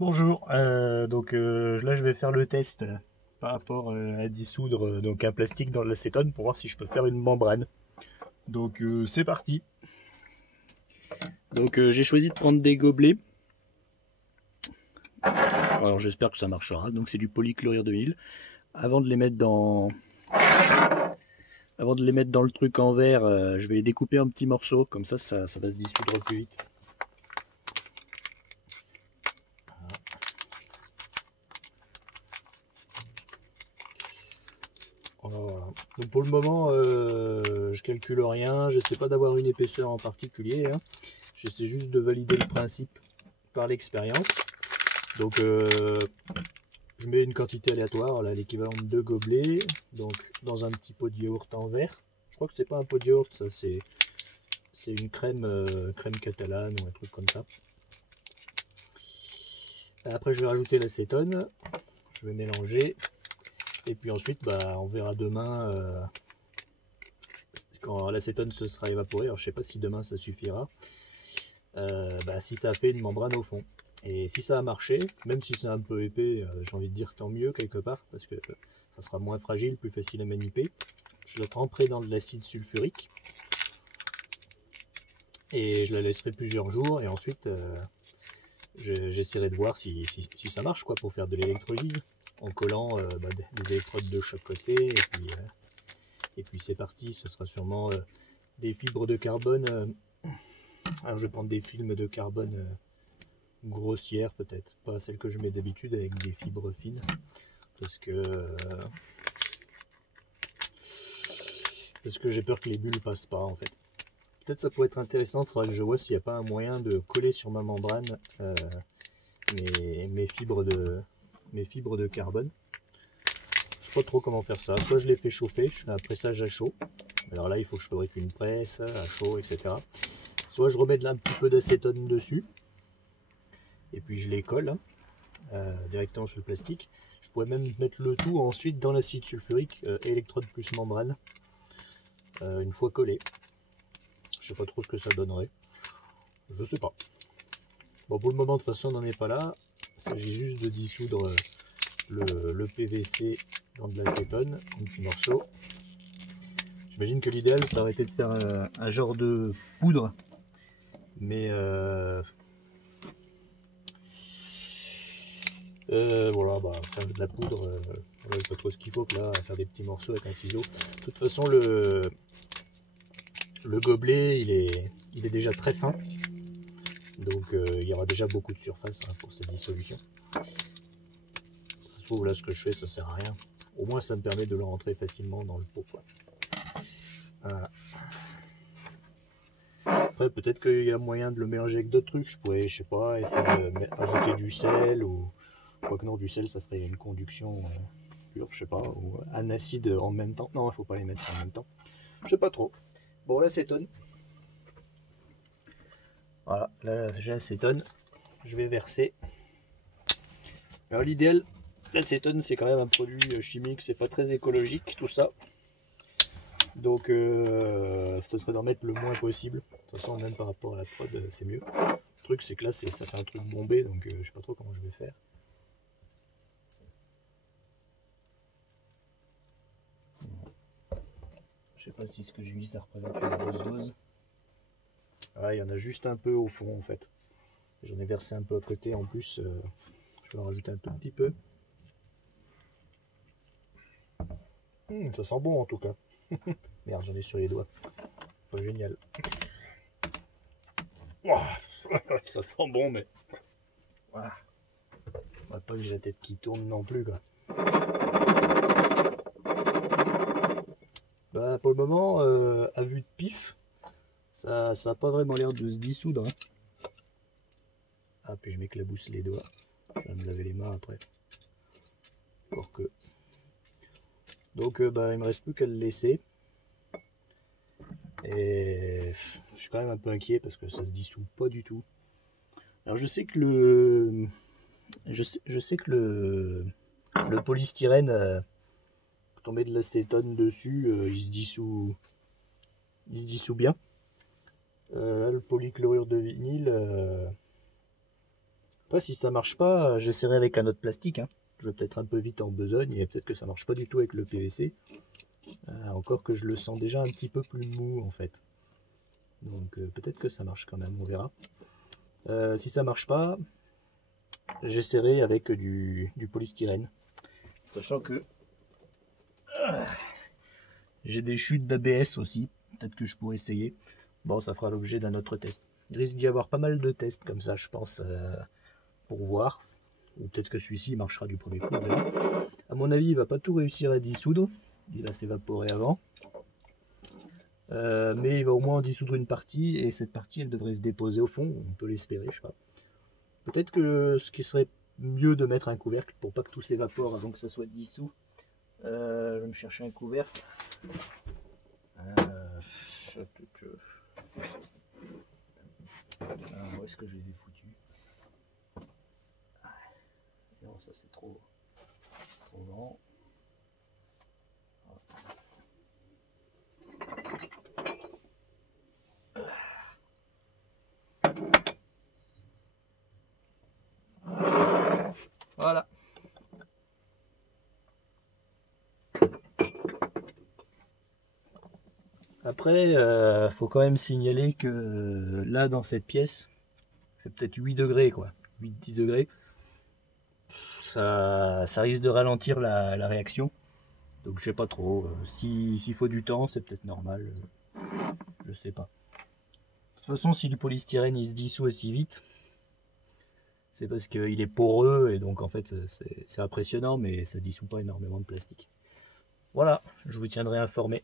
Bonjour, là je vais faire le test par rapport à dissoudre donc un plastique dans de l'acétone pour voir si je peux faire une membrane. C'est parti. J'ai choisi de prendre des gobelets. Alors j'espère que ça marchera. Donc c'est du polychlorure de vinyle. Avant de les mettre dans, Avant de les mettre dans le truc en verre, je vais les découper en petits morceaux. Comme ça va se dissoudre plus vite. Voilà. Donc pour le moment, je calcule rien. Je sais pas d'avoir une épaisseur en particulier, hein. J'essaie juste de valider le principe par l'expérience. Donc je mets une quantité aléatoire, là l'équivalent de 2 gobelets, donc dans un petit pot de yaourt en verre. Je crois que c'est pas un pot de yaourt, ça c'est une crème, crème catalane ou un truc comme ça. Après je vais rajouter l'acétone, je vais mélanger, et puis ensuite bah, on verra demain quand l'acétone se sera évaporé. Alors je sais pas si demain ça suffira, bah, si ça a fait une membrane au fond. Et si ça a marché, même si c'est un peu épais, j'ai envie de dire tant mieux quelque part, parce que ça sera moins fragile, plus facile à manipuler. Je la tremperai dans de l'acide sulfurique et je la laisserai plusieurs jours et ensuite j'essaierai de voir si ça marche quoi, pour faire de l'électrolyse en collant bah, des électrodes de chaque côté et puis c'est parti. Ce sera sûrement des fibres de carbone. Alors je vais prendre des films de carbone grossières, peut-être pas celles que je mets d'habitude avec des fibres fines, parce que j'ai peur que les bulles passent pas en fait. Peut-être ça pourrait être intéressant, il faudrait que je vois s'il n'y a pas un moyen de coller sur ma membrane mes fibres de carbone. Je sais pas trop comment faire ça. Soit je les fais chauffer, je fais un pressage à chaud. Alors là, il faut que je fabrique une presse à chaud, etc. Soit je remets un petit peu d'acétone dessus et puis je les colle directement sur le plastique. Je pourrais même mettre le tout ensuite dans l'acide sulfurique, électrode plus membrane, une fois collé. Je sais pas trop ce que ça donnerait. Je sais pas. Bon, pour le moment, de toute façon, on n'en est pas là. Il s'agit juste de dissoudre le PVC dans de l'acétone en petits morceaux. J'imagine que l'idéal, ça aurait été de faire un genre de poudre, mais voilà, bah, faire de la poudre, voilà, pas trop ce qu'il faut que là, faire des petits morceaux avec un ciseau. De toute façon, le gobelet, il est déjà très fin, donc il y aura déjà beaucoup de surface hein, pour cette dissolution. Ça se trouve, là, ce que je fais, ça sert à rien. Au moins, ça me permet de le rentrer facilement dans le pot, quoi. Voilà. Après, peut-être qu'il y a moyen de le mélanger avec d'autres trucs. Je pourrais, je sais pas, essayer de ajouter du sel ou. Quoi que non, du sel, ça ferait une conduction pure, je sais pas. Ou un acide en même temps. Non, il faut pas les mettre en même temps. Je sais pas trop. Bon, l'acétone. Voilà, là j'ai l'acétone. Je vais verser. Alors, l'idéal, l'acétone, c'est quand même un produit chimique. C'est pas très écologique, tout ça. Donc, ce serait d'en mettre le moins possible. De toute façon, même par rapport à la prod, c'est mieux. Le truc, c'est que là, ça fait un truc bombé, donc je sais pas trop comment je vais faire. Je sais pas si ce que j'ai mis, ça représente une grosse dose. Ah, il y en a juste un peu au fond, en fait. J'en ai versé un peu à côté en plus. Je vais en rajouter un tout petit peu. Ça sent bon en tout cas. Merde, j'en ai sur les doigts. Pas génial. Ouah, ça sent bon, mais. Voilà. Pas que j'ai la tête qui tourne non plus, quoi. Bah, pour le moment, à vue de pif, ça a pas vraiment l'air de se dissoudre. Hein. Ah, puis je m'éclabousse les doigts. Je vais me laver les mains après. Encore que. Donc, bah, il me reste plus qu'à le laisser. Et je suis quand même un peu inquiet parce que ça se dissout pas du tout. Alors je sais que je sais que le polystyrène, quand on met de l'acétone dessus, il se dissout bien. Là, le polychlorure de vinyle, Après, si ça marche pas, j'essaierai avec un autre plastique, hein. Je vais peut-être un peu vite en besogne et peut-être que ça marche pas du tout avec le PVC. Encore que je le sens déjà un petit peu plus mou en fait. Donc peut-être que ça marche quand même, on verra. Si ça marche pas, j'essaierai avec du polystyrène. Sachant que j'ai des chutes d'ABS aussi, peut-être que je pourrais essayer. Bon, ça fera l'objet d'un autre test. Il risque d'y avoir pas mal de tests comme ça, je pense, pour voir. Ou peut-être que celui-ci marchera du premier coup. À mon avis, il va pas tout réussir à dissoudre. Il va s'évaporer avant. Mais il va au moins en dissoudre une partie, et cette partie, elle devrait se déposer au fond. On peut l'espérer, je sais pas. Peut-être que ce qui serait mieux de mettre un couvercle pour pas que tout s'évapore avant que ça soit dissous. Je vais me chercher un couvercle. Où est-ce que je les ai foutus? Non, ça c'est trop grand. Voilà. Après, faut quand même signaler que là, dans cette pièce, c'est peut-être 8 degrés, quoi. 8-10 degrés. Ça risque de ralentir la réaction. Donc je sais pas trop. S'il faut du temps, c'est peut-être normal. Je sais pas. De toute façon, si le polystyrène il se dissout aussi vite, c'est parce qu'il est poreux et donc en fait c'est impressionnant, mais ça dissout pas énormément de plastique. Voilà, je vous tiendrai informé.